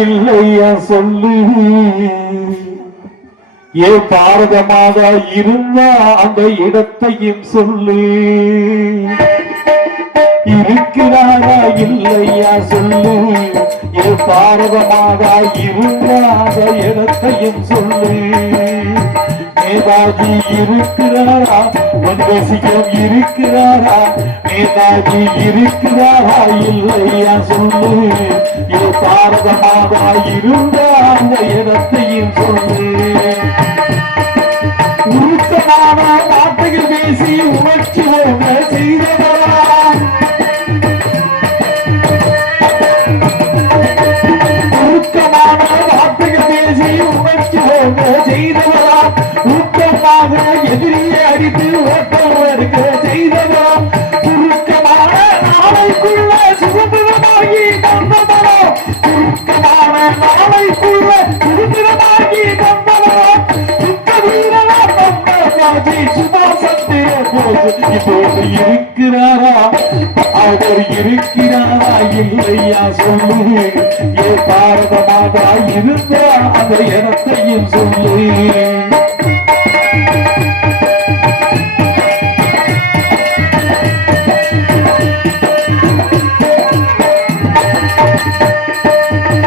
இல்லையா சொல்லு ஏ பாரதமாக இருந்தா அந்த இடத்தையும் சொல்லு இருக்கிறாரா இல்லையா சொல்லு ஏ பாரதமாக இருந்தா அந்த இடத்தையும் சொல்லு நேதாஜி இருக்கிறாரா வந்தசியம் இருக்கிறாரா நேதாஜி இருக்கிறாரா இல்லையா சொல்லு ஏ பாரதமாக இருந்தா அந்த இடத்தையும் சொல்லு உருத்தமான வார்த்தைகள் பேசி உணர்ச்சி போக செய்தவரா உருக்கமான வார்த்தைகள் பேசி உணர்ச்சி போக செய்தவரா ஊக்கமாக எதிரியை அடித்து ஓட்டம் எடுக்க செய்தவரா உருக்கமான நாளைக்குள்ள சுதந்திரமாகி தந்தவரா உருக்கமான நாளைக்குள்ள சுதந்திரமாகி தந்தவரா இப்போது இருக்கிறாரா அவர் இருக்கிறாரா இல்லையா சொல்லு ஏ பாரதமாக இருந்தா அந்த இடத்தையும் சொல்லு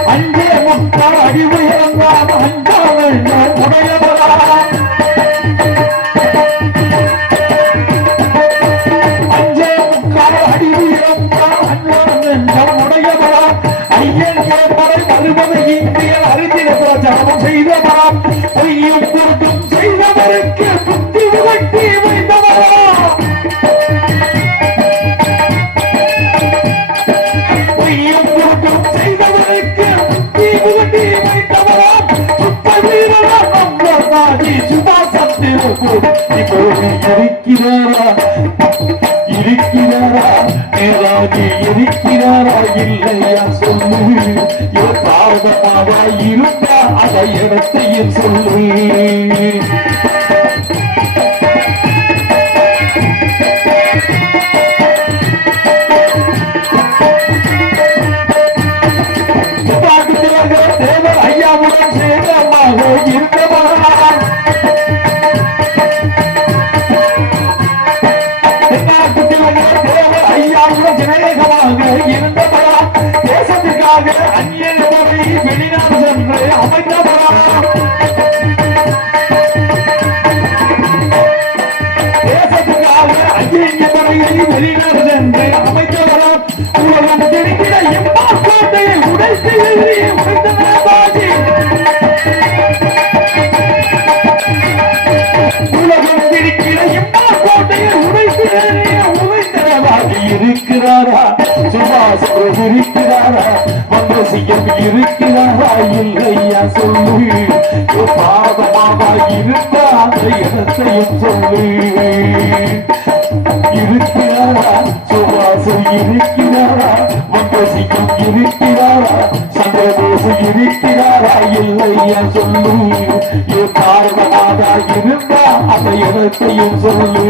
அஞ்சே முக்கால் அறிவு இறந்தால் அஞ்சாமல் உடையவரா ஜபம் செய்தவரா பொய்யும் பொருட்டும் செய்தவருக்கு புத்தி உகட்டி வைத்தவரா பொய்யும் பொருட்டும் செய்தவருக்கு புத்தி உகட்டி வைத்தவரா சுத்த வீரரா நம்மாதி சுபாசத்திற்கு இப்போது இருக்கிறாரா இருக்கிறாரா நேதாஜி இருக்கிறாரா இல்லையா சொல்லு பாரதமாக இருந்தா அந்த இடத்தையும் சொல்லு தேவர் ஐயாவுடன் சேதமாக இருந்தவரா தேவர் ஐயாவுடன் சிநேகமாக இருந்தவரா தேசத்துக்காக அந்நிய வெளிநாடு சென்று அமைந்தவரா தேசத்துக்காக அந்நிய முறையை வெளிநாடு சென்று அமைந்தவரா உலகம் தெரிகிற எம்மாக்கோட்டையை உடைத்து உடைத்தவராஜி உலகம் தெரிகிற எம்மாக்கோட்டையை உடைத்து உடைத்தவராஜி இருக்கிறாரா சுபாஷ் இருக்கிறாரா வந்தசியம் இருக்கிறாரா இல்லையா சொல்லு பாதமாக இருந்தா அந்த இடத்தையும் சொல்லு இருக்கிறாரா சுபாஷ் இருக்கிறாரா வந்தசியம் இருக்கிறாரா சந்திரதேசு இருக்கிறாரா இல்லையா சொல்லு பாதமாக இருந்தா அந்த இடத்தையும் சொல்லு